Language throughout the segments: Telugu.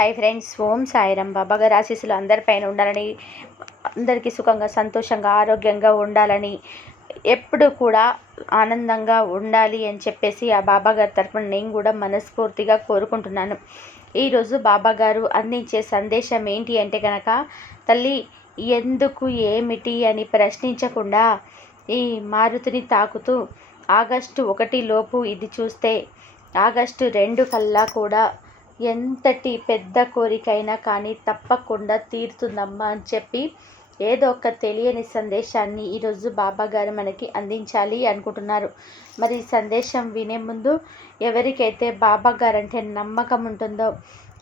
హాయ్ ఫ్రెండ్స్ ఓం సాయిరం. బాబాగారి ఆశీస్సులు అందరిపైన ఉండాలని అందరికీ సుఖంగా సంతోషంగా ఆరోగ్యంగా ఉండాలని ఎప్పుడు కూడా ఆనందంగా ఉండాలి అని చెప్పేసి ఆ బాబాగారి తరఫున నేను కూడా మనస్ఫూర్తిగా కోరుకుంటున్నాను. ఈరోజు బాబాగారు అందించే సందేశం ఏంటి అంటే కనుక తల్లి ఎందుకు ఏమిటి అని ప్రశ్నించకుండా ఈ మారుతిని తాకుతూ ఆగస్టు ఒకటి లోపు ఇది చూస్తే ఆగస్టు రెండు కల్లా కూడా ఎంతటి పెద్ద కోరికైనా కానీ తప్పకుండా తీరుతుందమ్మా అని చెప్పి ఏదో ఒక తెలియని సందేశాన్ని ఈరోజు బాబా గారు మనకి అందించాలి అనుకుంటున్నారు. మరి ఈ సందేశం వినే ముందు ఎవరికైతే బాబా గారు అంటే నమ్మకం ఉంటుందో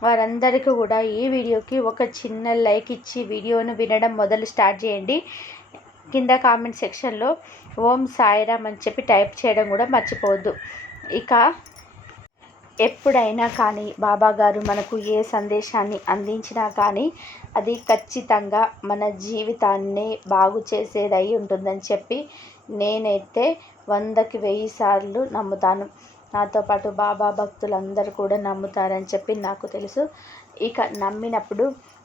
వారందరికీ కూడా ఈ వీడియోకి ఒక చిన్న లైక్ ఇచ్చి వీడియోను వినడం మొదలు స్టార్ట్ చేయండి. కింద కామెంట్ సెక్షన్లో ఓం సాయిరామ్ అని చెప్పి టైప్ చేయడం కూడా మర్చిపోవద్దు. ఇక ఎప్పుడైనా కానీ బాబా గారు మనకు ఏ సందేశాన్ని అందించినా కానీ అది ఖచ్చితంగా మన జీవితాన్ని బాగు చేసేదై ఉంటుందని చెప్పి నేనైతే వందకి వెయ్యి సార్లు నమ్ముతాను. నాతో పాటు బాబా భక్తులందరూ కూడా నమ్ముతారని చెప్పి నాకు తెలుసు. ఇక నమ్మినప్పుడు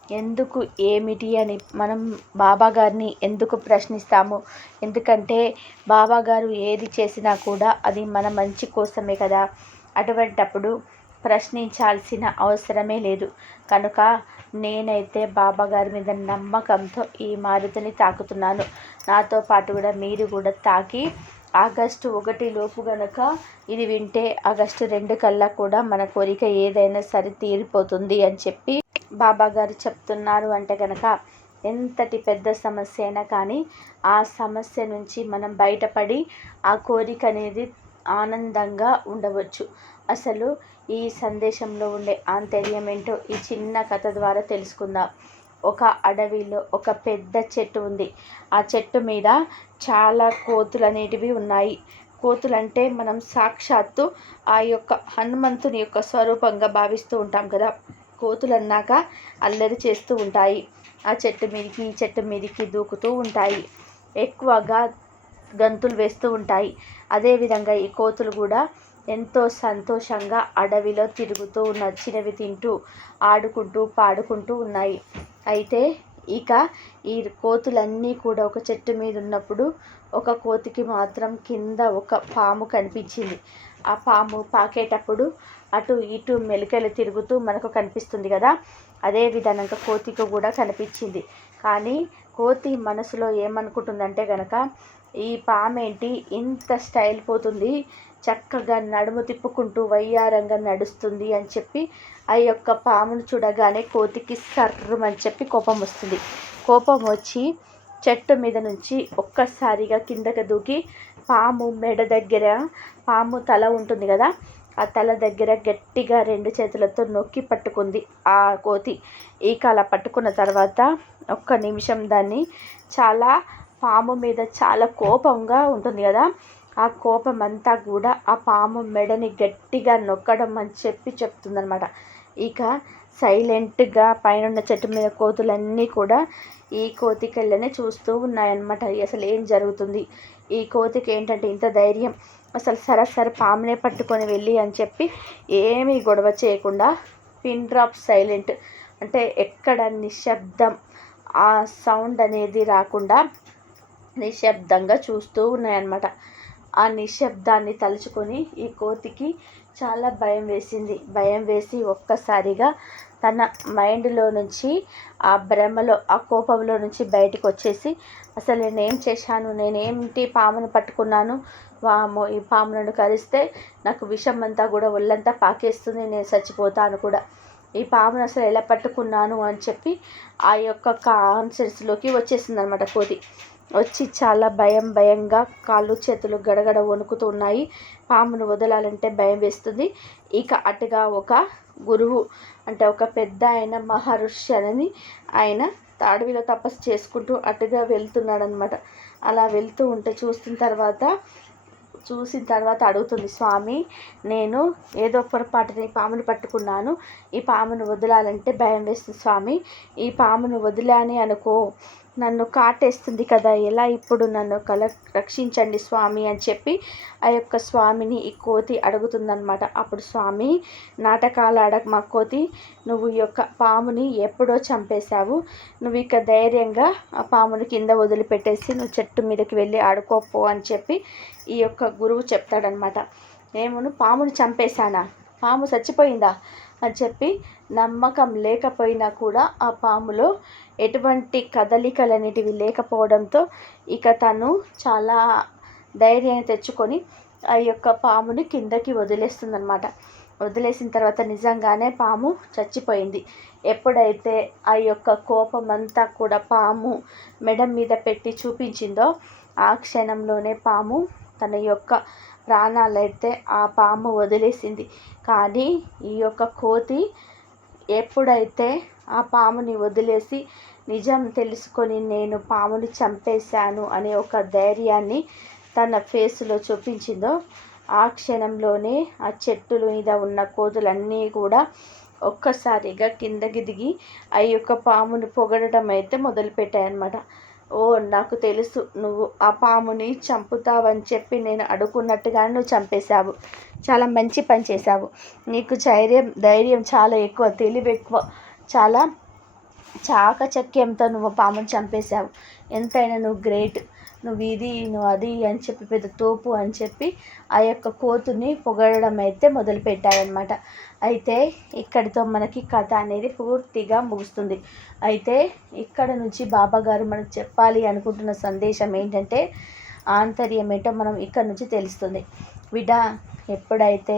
ఎందుకు ఏమిటి అని మనం బాబా గారిని ఎందుకు ప్రశ్నిస్తాము? ఎందుకంటే బాబా గారు ఏది చేసినా కూడా అది మన మంచి కోసమే కదా. అటువంటప్పుడు ప్రశ్నించాల్సిన అవసరమే లేదు. కనుక నేనైతే బాబాగారి మీద నమ్మకంతో ఈ మారుతిని తాకుతున్నాను. నాతో పాటు కూడా మీరు కూడా తాకి ఆగస్టు ఒకటి లోపు గనక ఇది వింటే ఆగస్టు రెండు కల్లా కూడా మన కోరిక ఏదైనా సరే తీరిపోతుంది అని చెప్పి బాబాగారు చెప్తున్నారు అంటే కనుక ఎంతటి పెద్ద సమస్య అయినా కానీ ఆ సమస్య నుంచి మనం బయటపడి ఆ కోరిక అనేది ఆనందంగా ఉండవచ్చు. అసలు ఈ సందేశంలో ఉండే ఆంతర్యం ఏంటో ఈ చిన్న కథ ద్వారా తెలుసుకుందాం. ఒక అడవిలో ఒక పెద్ద చెట్టు ఉంది. ఆ చెట్టు మీద చాలా కోతులు అనేటివి ఉన్నాయి. కోతులు అంటే మనం సాక్షాత్తు ఆ యొక్క హనుమంతుని యొక్క స్వరూపంగా భావిస్తూ ఉంటాం కదా. కోతులు అన్నాక అల్లరి చేస్తూ ఉంటాయి. ఆ చెట్టు మీదకి ఈ చెట్టు మీదకి దూకుతూ ఉంటాయి. ఎక్కువగా గంతులు వేస్తూ ఉంటాయి. అదేవిధంగా ఈ కోతులు కూడా ఎంతో సంతోషంగా అడవిలో తిరుగుతూ నచ్చినవి తింటూ ఆడుకుంటూ పాడుకుంటూ ఉన్నాయి. అయితే ఇక ఈ కోతులన్నీ కూడా ఒక చెట్టు మీద ఉన్నప్పుడు ఒక కోతికి మాత్రం కింద ఒక పాము కనిపించింది. ఆ పాము పాకేటప్పుడు అటు ఇటు మెలికలు తిరుగుతూ మనకు కనిపిస్తుంది కదా? అదే విధంగా కోతికి కూడా కనిపించింది. కానీ కోతి మనసులో ఏమనుకుంటుందంటే కనుక ఈ పామేంటి ఇంత స్టైల్ పోతుంది. చక్కగా నడుము తిప్పుకుంటూ వయ్యారంగా నడుస్తుంది అని చెప్పి ఆ యొక్క పామును చూడగానే కోతికి సర్రమని చెప్పి కోపం వస్తుంది. కోపం వచ్చి చెట్టు మీద నుంచి ఒక్కసారిగా కిందకి దూకి పాము మెడ దగ్గర పాము తల ఉంటుంది కదా ఆ తల దగ్గర గట్టిగా రెండు చేతులతో నొక్కి పట్టుకుంది ఆ కోతి. ఈక అలా పట్టుకున్న తర్వాత ఒక్క నిమిషం దాన్ని చాలా పాము మీద చాలా కోపంగా ఉంటుంది కదా. ఆ కోపం అంతా కూడా ఆ పాము మెడని గట్టిగా నొక్కడం అని చెప్పి చెప్తుందనమాట ఇక సైలెంట్గా పైన ఉన్న చెట్టు మీద కోతులన్నీ కూడా ఈ కోతికెళ్ళనే చూస్తూ ఉన్నాయన్నమాట. అసలు ఏం జరుగుతుంది? ఈ కోతికి ఏంటంటే ఇంత ధైర్యం. అసలు సరసరి పామునే పట్టుకొని వెళ్ళి అని చెప్పి ఏమీ గొడవ చేయకుండా పిన్ డ్రాప్ సైలెంట్. అంటే ఎక్కడ నిశ్శబ్దం ఆ సౌండ్ అనేది రాకుండా నిశ్శబ్దంగా చూస్తూ ఉన్నాయన్నమాట. ఆ నిశ్శబ్దాన్ని తలుచుకొని ఈ కోతికి చాలా భయం వేసింది. భయం వేసి ఒక్కసారిగా తన మైండ్లో నుంచి ఆ భ్రమలో ఆ కోపంలో నుంచి బయటకు వచ్చేసి అసలు నేనేం చేశాను? నేనేంటి పామును పట్టుకున్నాను? వాము ఈ పాములను కరిస్తే నాకు విషం అంతా కూడా ఒళ్ళంతా పాకేస్తుంది నేను చచ్చిపోతాను కూడా. ఈ పామును అసలు ఎలా పట్టుకున్నాను? అని చెప్పి ఆ యొక్క కాన్సెన్స్లోకి వచ్చేసింది అనమాట కోతి. వచ్చి చాలా భయం భయంగా కాళ్ళు చేతులు గడగడ వణుకుతూ ఉన్నాయి పామును వదలాలంటే భయం వేస్తుంది. ఇక అటుగా ఒక గురువు అంటే ఒక పెద్ద ఆయన మహర్షి అని ఆయన తాడవిలో తపస్సు చేసుకుంటూ అటుగా వెళ్తున్నాడనమాట అలా వెళ్తూ ఉంటే చూసిన తర్వాత చూసిన తర్వాత అడుగుతుంది స్వామి నేను ఏదో పొరపాటుని పామును పట్టుకున్నాను. ఈ పామును వదలాలంటే భయం వేస్తుంది స్వామి. ఈ పామును వదిలాని అనుకో. నన్ను కాటేస్తుంది కదా ఎలా ఇప్పుడు నన్ను కల రక్షించండి స్వామి అని చెప్పి ఆ యొక్క స్వామిని ఈ కోతి అడుగుతుందనమాట అప్పుడు స్వామి నాటకాలు ఆడక మా కోతి నువ్వు ఈ యొక్క పాముని ఎప్పుడో చంపేశావు. నువ్వు ఇక ధైర్యంగా ఆ పాముని కింద వదిలిపెట్టేసి నువ్వు చెట్టు మీదకి వెళ్ళి ఆడుకోపో అని చెప్పి ఈ యొక్క గురువు చెప్తాడనమాట ఏమును పాముని చంపేశానా? పాము చచ్చిపోయిందా అని చెప్పి నమ్మకం లేకపోయినా కూడా ఆ పాములో ఎటువంటి కదలికలు అనేటివి లేకపోవడంతో ఇక తను చాలా ధైర్యాన్ని తెచ్చుకొని ఆ యొక్క పాముని కిందకి వదిలేస్తుందనమాట వదిలేసిన తర్వాత నిజంగానే పాము చచ్చిపోయింది. ఎప్పుడైతే ఆ యొక్క కోపం అంతా కూడా పాము మెడ మీద పెట్టి చూపించిందో ఆ క్షణంలోనే పాము తన యొక్క ప్రాణాలైతే ఆ పాము వదిలేసింది. కానీ ఈ యొక్క కోతి ఎప్పుడైతే ఆ పాముని వదిలేసి నిజం తెలుసుకొని నేను పాముని చంపేశాను అనే ఒక ధైర్యాన్ని తన ఫేస్లో చూపించిందో ఆ క్షణంలోనే ఆ చెట్టుల మీద ఉన్న కోతులన్నీ కూడా ఒక్కసారిగా కిందకి దిగి ఆ యొక్క పామును పొగడటం అయితే మొదలుపెట్టాయన్నమాట. ఓ నాకు తెలుసు. నువ్వు ఆ పాముని చంపుతావని చెప్పి నేను అడుగున్నట్టుగా నువ్వు చంపేశావు. చాలా మంచి పని చేశావు. నీకు ధైర్యం ధైర్యం చాలా ఎక్కువ తెలివి ఎక్కువ. చాలా చాకచక్యంతో నువ్వు పాముని చంపేశావు. ఎంతైనా నువ్వు గ్రేట్. నువ్వు ఇది నువ్వు అది అని చెప్పి పెద్ద తోపు అని చెప్పి ఆ యొక్క కోతుని పొగడడం అయితే మొదలుపెట్టారనమాట అయితే ఇక్కడితో మనకి కథ అనేది పూర్తిగా ముగుస్తుంది. అయితే ఇక్కడ నుంచి బాబా గారు మనకు చెప్పాలి అనుకుంటున్న సందేశం ఏంటంటే ఆంతర్యం ఏంటో మనం ఇక్కడ నుంచి తెలుస్తుంది. విడా ఎప్పుడైతే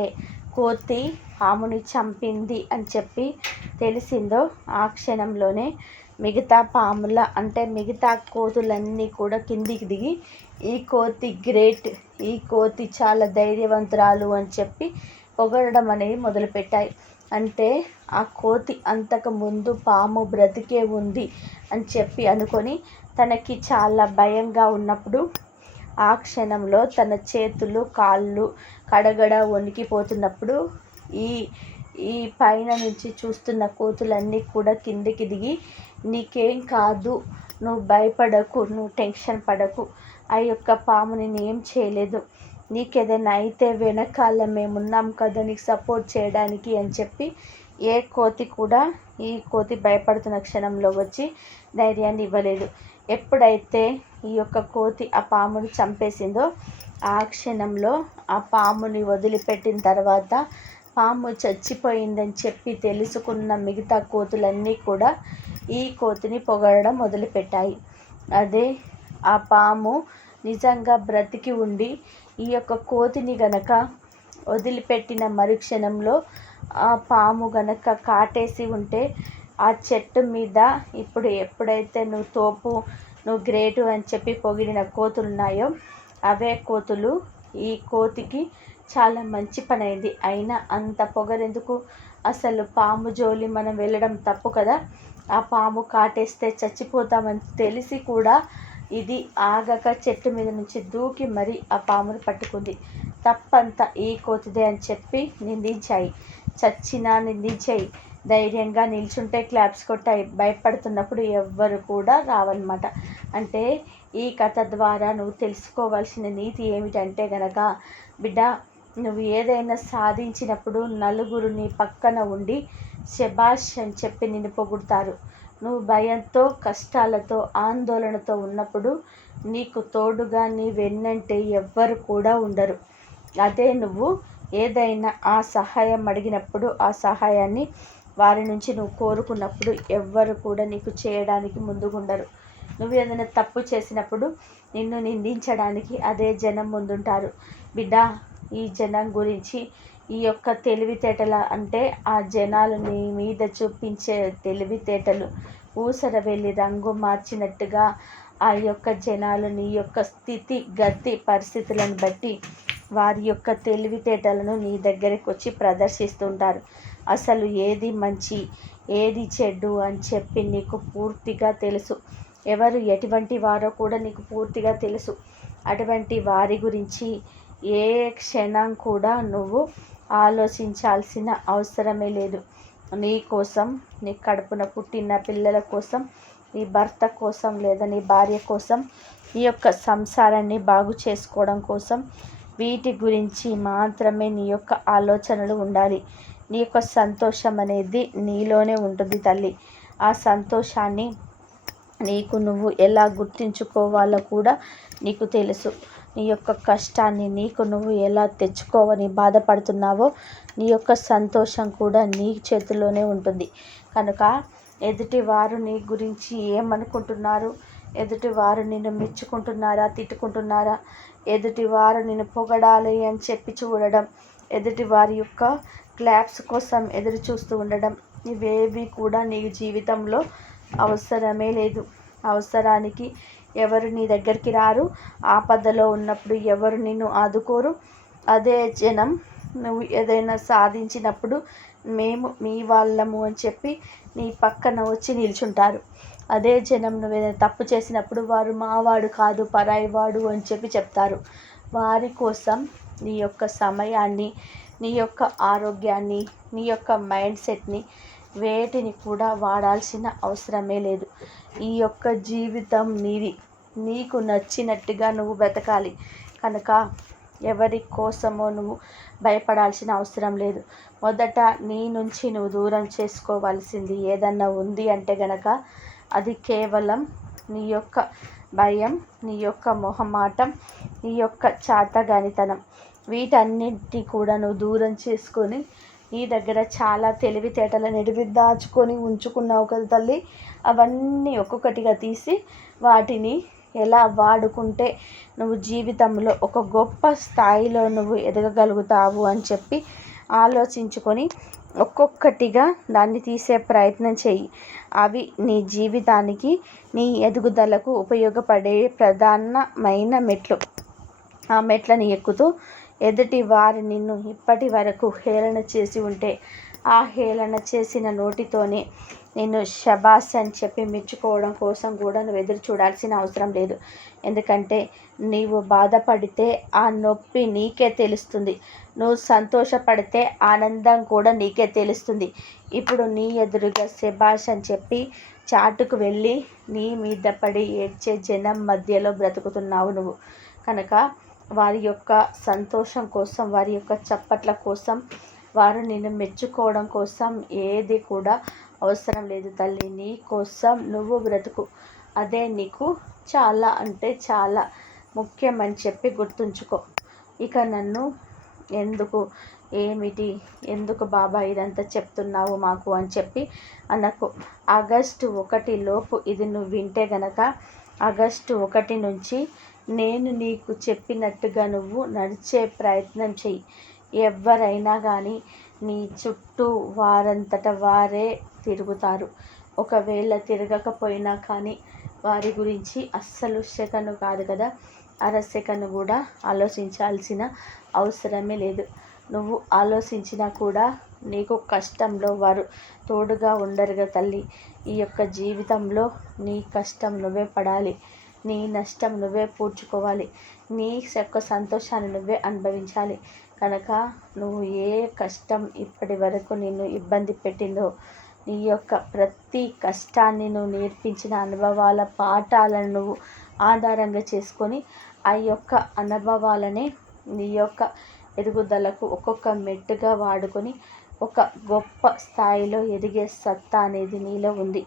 కోతి పాముని చంపింది అని చెప్పి తెలిసిందో ఆ క్షణంలోనే మిగతా పాముల అంటే మిగతా కోతులన్నీ కూడా కిందికి దిగి ఈ కోతి గ్రేట్ ఈ కోతి చాలా ధైర్యవంతురాలు అని చెప్పి పొగడడం అనేది మొదలుపెట్టాయి. అంటే ఆ కోతి అంతకు ముందు పాము బ్రతికే ఉంది అని చెప్పి అనుకొని తనకి చాలా భయంగా ఉన్నప్పుడు ఆ క్షణంలో తన చేతులు కాళ్ళు కడగడ వణికిపోతున్నప్పుడు ఈ ఈ పైన నుంచి చూస్తున్న కోతులన్నీ కూడా కిందికి దిగి నీకేం కాదు నువ్వు భయపడకు నువ్వు టెన్షన్ పడకు ఆ యొక్క పాముని ఏం చేయలేదు. నీకు ఏదైనా అయితే వెనకాల మేము ఉన్నాం కదా నీకు సపోర్ట్ చేయడానికి అని చెప్పి ఏ కోతి కూడా ఈ కోతి భయపడుతున్న క్షణంలో వచ్చి ధైర్యాన్ని ఇవ్వలేదు. ఎప్పుడైతే ఈ యొక్క కోతి ఆ పాముని చంపేసిందో ఆ క్షణంలో ఆ పాముని వదిలిపెట్టిన తర్వాత పాము చచ్చిపోయిందని చెప్పి తెలుసుకున్న మిగతా కోతులన్నీ కూడా ఈ కోతిని పొగడడం మొదలుపెట్టాయి. అదే ఆ పాము నిజంగా బ్రతికి ఉండి ఈ యొక్క కోతిని గనక వదిలిపెట్టిన మరుక్షణంలో ఆ పాము గనక కాటేసి ఉంటే ఆ చెట్టు మీద ఇప్పుడు ఎప్పుడైతే నువ్వు తోపు నువ్వు గ్రేటు అని చెప్పి పొగిడిన కోతులు ఉన్నాయో అవే కోతులు ఈ కోతికి చాలా మంచి పని అయింది అయినా అంత పొగరెందుకు? అసలు పాము జోలి మనం వెళ్ళడం తప్పు కదా? ఆ పాము కాటేస్తే చచ్చిపోతామని తెలిసి కూడా ఇది ఆగక చెట్టు మీద నుంచి దూకి మరీ ఆ పామును పట్టుకుంది. తప్పంతా ఈ కోతిదే అని చెప్పి నిందించాయి. చచ్చినా నిందించాయి. ధైర్యంగా నిల్చుంటే క్లాప్స్ కొట్టాయి. భయపడుతున్నప్పుడు ఎవ్వరు కూడా రావన్నమాట. అంటే ఈ కథ ద్వారా నువ్వు తెలుసుకోవాల్సిన నీతి ఏమిటంటే గనక బిడ్డ నువ్వు ఏదైనా సాధించినప్పుడు నలుగురు నీ పక్కన ఉండి శబాష్ అని చెప్పి నిన్ను పొగుడతారు. నువ్వు భయంతో కష్టాలతో ఆందోళనతో ఉన్నప్పుడు నీకు తోడుగా నీ వెన్నంటే ఎవ్వరు కూడా ఉండరు. అదే నువ్వు ఏదైనా ఆ సహాయం అడిగినప్పుడు ఆ సహాయాన్ని వారి నుంచి నువ్వు కోరుకున్నప్పుడు ఎవ్వరు కూడా నీకు చేయడానికి ముందుగుండరు. నువ్వు ఏదైనా తప్పు చేసినప్పుడు నిన్ను నిందించడానికి అదే జనం ముందుంటారు. బిడ్డ ఈ జనం గురించి ఈ యొక్క తెలివితేటల అంటే ఆ జనాలని నీ మీద చూపించే తెలివితేటలు. ఊసర వెళ్ళి రంగు మార్చినట్టుగా ఆ యొక్క జనాలు నీ యొక్క స్థితి గతి పరిస్థితులను బట్టి వారి యొక్క తెలివితేటలను నీ దగ్గరికి వచ్చి ప్రదర్శిస్తుంటారు. అసలు ఏది మంచి ఏది చెడ్డు అని చెప్పి నీకు పూర్తిగా తెలుసు. ఎవరు ఎటువంటి వారో కూడా నీకు పూర్తిగా తెలుసు. అటువంటి వారి గురించి ఏ క్షణం కూడా నువ్వు ఆలోచించాల్సిన అవసరమే లేదు. నీ కోసం నీ కడుపున పుట్టిన పిల్లల కోసం నీ భర్త కోసం లేదా నీ భార్య కోసం ఈ యొక్క సంసారాన్ని బాగు చేసుకోవడం కోసం వీటి గురించి మాత్రమే నీ యొక్క ఆలోచనలు ఉండాలి. నీ యొక్క సంతోషం అనేది నీలోనే ఉంటుంది తల్లి. ఆ సంతోషాన్ని నీకు నువ్వు ఎలా గుర్తించుకోవాలో కూడా నీకు తెలుసు. నీ యొక్క కష్టాన్ని నీకు నువ్వు ఎలా తెచ్చుకోవని బాధపడుతున్నావో నీ యొక్క సంతోషం కూడా నీ చేతిలోనే ఉంటుంది. కనుక ఎదుటి వారు నీ గురించి ఏమనుకుంటున్నారు? ఎదుటి వారు నిన్ను మెచ్చుకుంటున్నారా? తిట్టుకుంటున్నారా? ఎదుటి వారు నిన్ను పొగడాలి అని చెప్పి చూడడం ఎదుటి వారి యొక్క క్లాప్స్ కోసం ఎదురు చూస్తూ ఉండడం ఇవేవి కూడా నీ జీవితంలో అవసరమే లేదు. అవసరానికి ఎవరు నీ దగ్గరికి రారు. ఆపదలో ఉన్నప్పుడు ఎవరు నిన్ను ఆదుకోరు. అదే జనం నువ్వు ఏదైనా సాధించినప్పుడు మేము మీ వాళ్ళము అని చెప్పి నీ పక్కన వచ్చి నిల్చుంటారు. అదే జనం నువ్వు ఏదైనా తప్పు చేసినప్పుడు వారు మావాడు కాదు పరాయి వాడు అని చెప్పి చెప్తారు. వారి కోసం నీ యొక్క సమయాన్ని నీ యొక్క ఆరోగ్యాన్ని నీ యొక్క మైండ్ సెట్ని వేటిని కూడా వాడాల్సిన అవసరమే లేదు. ఈ యొక్క జీవితం నీది. నీకు నచ్చినట్టుగా నువ్వు బ్రతకాలి కనుక ఎవరి కోసమో నువ్వు భయపడాల్సిన అవసరం లేదు. మొదట నీ నుంచి నువ్వు దూరం చేసుకోవాల్సింది ఏదన్నా ఉంది అంటే గనక అది కేవలం నీ యొక్క భయం నీ యొక్క మొహమాటం నీ యొక్క చాతగానితనం. వీటన్నిటిని కూడా నువ్వు దూరం చేసుకొని నీ దగ్గర చాలా తెలివితేటలు ఎడివి దాచుకొని ఉంచుకున్నావు కదా తల్లి. అవన్నీ ఒక్కొక్కటిగా తీసి వాటిని ఎలా వాడుకుంటే నువ్వు జీవితంలో ఒక గొప్ప స్థాయిలో నువ్వు ఎదగగలుగుతావు అని చెప్పి ఆలోచించుకొని ఒక్కొక్కటిగా దాన్ని తీసే ప్రయత్నం చెయ్యి అవి నీ జీవితానికి నీ ఎదుగుదలకు ఉపయోగపడే ప్రధానమైన మెట్లు. ఆ మెట్లని ఎక్కుతూ ఎదుటి వారు నిన్ను ఇప్పటి వరకు హేళన చేసి ఉంటే ఆ హేళన చేసిన నోటితోనే నేను షబాస్ అని చెప్పి మెచ్చుకోవడం కోసం కూడా నువ్వు ఎదురు చూడాల్సిన అవసరం లేదు. ఎందుకంటే నీవు బాధపడితే ఆ నొప్పి నీకే తెలుస్తుంది. నువ్వు సంతోషపడితే ఆనందం కూడా నీకే తెలుస్తుంది. ఇప్పుడు నీ ఎదురుగా శబాష్ అని చెప్పి చాటుకు వెళ్ళి నీ మీద పడి ఏడ్చే జనం మధ్యలో బ్రతుకుతున్నావు నువ్వు. కనుక వారి యొక్క సంతోషం కోసం వారి యొక్క చప్పట్ల కోసం వారు నిన్ను మెచ్చుకోవడం కోసం ఏది కూడా అవసరం లేదు తల్లి. నీ కోసం నువ్వు బ్రతుకు. అదే నీకు చాలా అంటే చాలా ముఖ్యమని చెప్పి గుర్తుంచుకో. ఇక నన్ను ఎందుకు ఏమిటి ఎందుకు బాబా ఇదంతా చెప్తున్నావు మాకు అని చెప్పి అనకు. ఆగస్టు ఒకటి లోపు ఇది నువ్వు వింటే గనక ఆగస్టు ఒకటి నుంచి నేను నీకు చెప్పినట్టుగా నువ్వు నడిచే ప్రయత్నం చెయ్యి. ఎవరైనా కానీ నీ చుట్టూ వారంతట వారే తిరుగుతారు. ఒకవేళ తిరగకపోయినా కానీ వారి గురించి అస్సలు సెకను కాదు కదా. అర సెకను కూడా ఆలోచించాల్సిన అవసరమే లేదు. నువ్వు ఆలోచించినా కూడా నీకు కష్టంలో వారు తోడుగా ఉండరుగా తల్లి. ఈ యొక్క జీవితంలో నీ కష్టం నువ్వే పడాలి. నీ నష్టం నువ్వే పూడ్చుకోవాలి. నీ యొక్క సంతోషాన్ని నువ్వే అనుభవించాలి. కనుక నువ్వు ఏ కష్టం ఇప్పటి వరకు నిన్ను ఇబ్బంది పెట్టిందో నీ యొక్క ప్రతి కష్టాన్ని నువ్వు నేర్పించిన అనుభవాల పాఠాలను నువ్వు ఆధారంగా చేసుకొని ఆ యొక్క అనుభవాలనే నీ యొక్క ఎదుగుదలకు ఒక్కొక్క మెట్టుగా వాడుకొని ఒక గొప్ప స్థాయిలో ఎదిగే సత్తా అనేది నీలో ఉంది.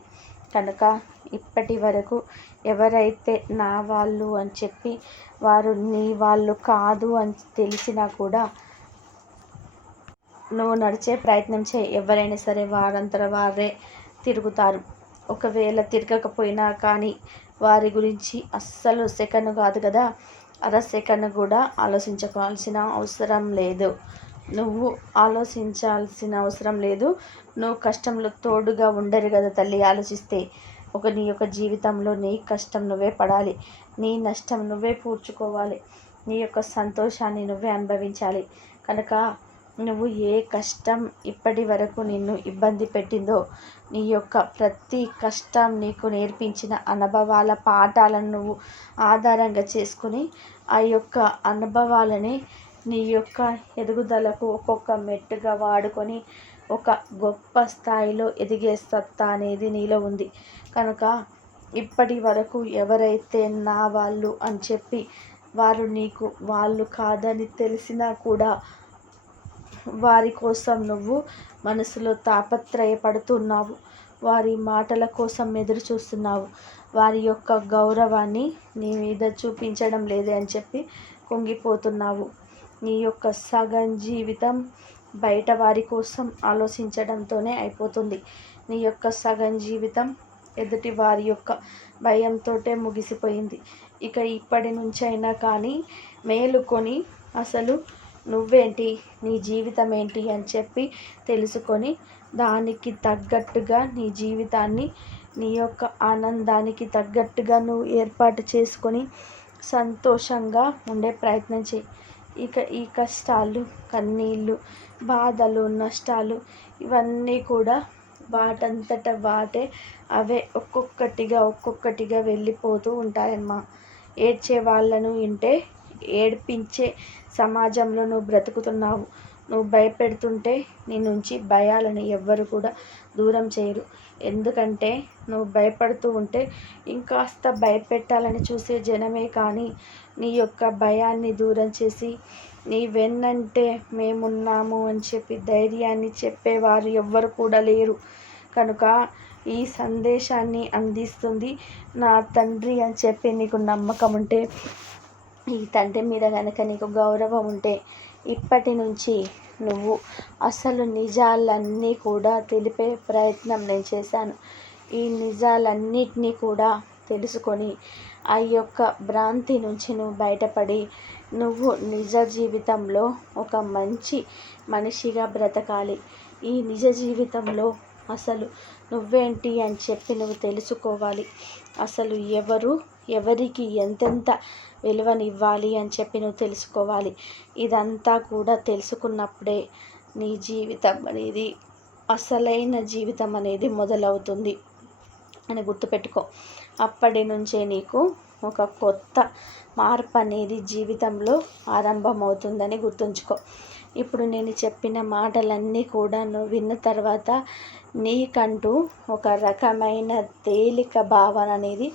కనుక ఇప్పటి వరకు ఎవరైతే నా వాళ్ళు అని చెప్పి వారు నీ వాళ్ళు కాదు అని తెలిసినా కూడా నువ్వు నడిచే ప్రయత్నం చేయి. ఎవరైనా సరే వారంతర వారే తిరుగుతారు. ఒకవేళ తిరగకపోయినా కానీ వారి గురించి అస్సలు సెకండ్ కాదు కదా. అర సెకండ్ కూడా ఆలోచించుకోవాల్సిన అవసరం లేదు. నువ్వు ఆలోచించాల్సిన అవసరం లేదు. నువ్వు కష్టంలో తోడుగా ఉండరు కదా తల్లి ఆలోచిస్తే. ఒక నీ యొక్క జీవితంలో నీ కష్టం నువ్వే పడాలి. నీ నష్టం నువ్వే పూడ్చుకోవాలి. నీ యొక్క సంతోషాన్ని నువ్వే అనుభవించాలి. కనుక నువ్వు ఏ కష్టం ఇప్పటి వరకు నిన్ను ఇబ్బంది పెట్టిందో నీ యొక్క ప్రతి కష్టం నీకు నేర్పించిన అనుభవాల పాఠాలను నువ్వు ఆధారంగా చేసుకుని ఆ యొక్క అనుభవాలని నీ యొక్క ఎదుగుదలకు ఒక్కొక్క మెట్టుగా వాడుకొని ఒక గొప్ప స్థాయిలో ఎదిగే సత్తా అనేది నీలో ఉంది. కనుక ఇప్పటి వరకు ఎవరైతే నా వాళ్ళు అని చెప్పి వారు నీకు వాళ్ళు కాదని తెలిసినా కూడా వారి కోసం నువ్వు మనసులో తాపత్రయపడుతున్నావు. వారి మాటల కోసం ఎదురు చూస్తున్నావు. వారి యొక్క గౌరవాన్ని నీ మీద చూపించడం లేదే అని చెప్పి కుంగిపోతున్నావు. నీ యొక్క సగం జీవితం బయట వారి కోసం ఆలోచించడంతోనే అయిపోతుంది. నీ యొక్క సగం జీవితం ఎదుటి వారి యొక్క భయంతో ముగిసిపోయింది. ఇక ఇప్పటి నుంచైనా కానీ మేలుకొని అసలు నువ్వేంటి నీ జీవితం ఏంటి అని చెప్పి తెలుసుకొని దానికి తగ్గట్టుగా నీ జీవితాన్ని నీ యొక్క ఆనందానికి తగ్గట్టుగా నువ్వు ఏర్పాటు చేసుకొని సంతోషంగా ఉండే ప్రయత్నం చేయి. ఇక ఈ కష్టాలు కన్నీళ్ళు బాధలు నష్టాలు ఇవన్నీ కూడా వాటంతట వాటే అవే ఒక్కొక్కటిగా ఒక్కొక్కటిగా వెళ్ళిపోతూ ఉంటాయమ్మా. ఏడ్చే వాళ్ళను వింటే ఏడ్పించే సమాజంలో నువ్వు బ్రతుకుతున్నావు. నువ్వు భయపెడుతుంటే నీ నుంచి భయాలను ఎవ్వరు కూడా దూరం చేయరు. ఎందుకంటే నువ్వు భయపడుతూ ఉంటే ఇంకాస్త భయపెట్టాలని చూసే జనమే కానీ నీ యొక్క భయాన్ని దూరం చేసి నీ వెన్నంటే మేమున్నాము అని చెప్పి ధైర్యాన్ని చెప్పేవారు ఎవ్వరు కూడా లేరు. కనుక ఈ సందేశాన్ని అందిస్తుంది నా తండ్రి అని చెప్పి నీకు నమ్మకం ఉంటే ఈ తండ్రి మీద కనుక నీకు గౌరవం ఉంటే ఇప్పటి నుంచి నువ్వు అసలు నిజాలన్నీ కూడా తెలిపే ప్రయత్నం నేను చేశాను. ఈ నిజాలన్నిటినీ కూడా తెలుసుకొని ఆ యొక్క భ్రాంతి నుంచి నువ్వు బయటపడి నువ్వు నిజ జీవితంలో ఒక మంచి మనిషిగా బ్రతకాలి. ఈ నిజ జీవితంలో అసలు నువ్వేంటి అని చెప్పి నువ్వు తెలుసుకోవాలి. అసలు ఎవరు ఎవరికి ఎంతెంత విలువనివ్వాలి అని చెప్పి నువ్వు తెలుసుకోవాలి. ఇదంతా కూడా తెలుసుకున్నప్పుడే నీ జీవితం అనేది అసలైన జీవితం అనేది మొదలవుతుంది. అని గుర్తుపెట్టుకో. అప్పటి నుంచే నీకు ఒక కొత్త మార్పు అనేది జీవితంలో ఆరంభమవుతుందని గుర్తుంచుకో. ఇప్పుడు నేను చెప్పిన మాటలన్నీ కూడా నువ్వు విన్న తర్వాత నీకంటూ ఒక రకమైన తేలిక భావన అనేది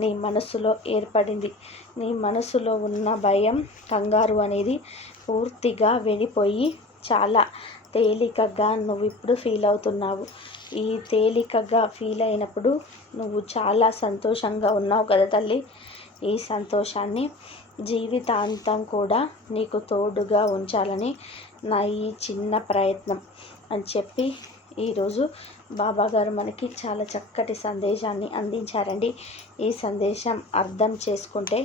నీ మనసులో ఏర్పడింది. నీ మనసులో ఉన్న భయం కంగారు అనేది పూర్తిగా వెళ్ళిపోయి చాలా తేలికగా నువ్వు ఇప్పుడు ఫీల్ అవుతున్నావు. ఈ తేలికగా ఫీల్ అయినప్పుడు నువ్వు చాలా సంతోషంగా ఉన్నావు కదా తల్లి? ఈ సంతోషాన్ని జీవితాంతం కూడా నీకు తోడుగా ఉంచాలని నా ఈ చిన్న ప్రయత్నం అని చెప్పి ఈరోజు బాబాగారు మనకి చాలా చక్కటి సందేశాన్ని అందించారండి. ఈ సందేశం అర్థం చేసుకుంటే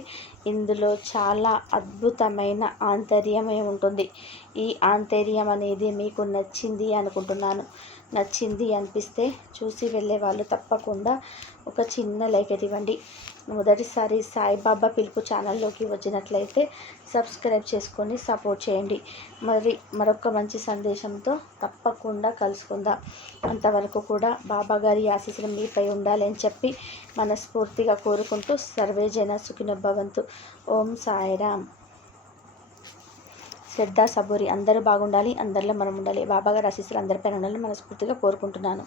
ఇందులో చాలా అద్భుతమైన ఆంతర్యమే ఉంటుంది. ఈ ఆంతర్యం అనేది మీకు నచ్చింది అనుకుంటున్నాను. నచ్చింది అనిపిస్తే చూసి వెళ్ళే వాళ్ళు తప్పకుండా ఒక చిన్న లైక్ ఇవ్వండి. మొదటిసారి సాయిబాబా పిలుపు ఛానల్లోకి వచ్చినట్లయితే సబ్స్క్రైబ్ చేసుకొని సపోర్ట్ చేయండి. మరి మరొక మంచి సందేశంతో తప్పకుండా కలుసుకుందాం. అంతవరకు కూడా బాబా గారి ఆశీస్సులు మీపై ఉండాలి అని చెప్పి మనస్ఫూర్తిగా కోరుకుంటూ సర్వే జన సుఖినభవంతు ఓం సాయిరామ్. శ్రద్ధ సబూరి అందరూ బాగుండాలి అందరిలో మనం ఉండాలి బాబాగారు ఆశీస్సులు అందరిపైన ఉండాలని మనస్ఫూర్తిగా కోరుకుంటున్నాను.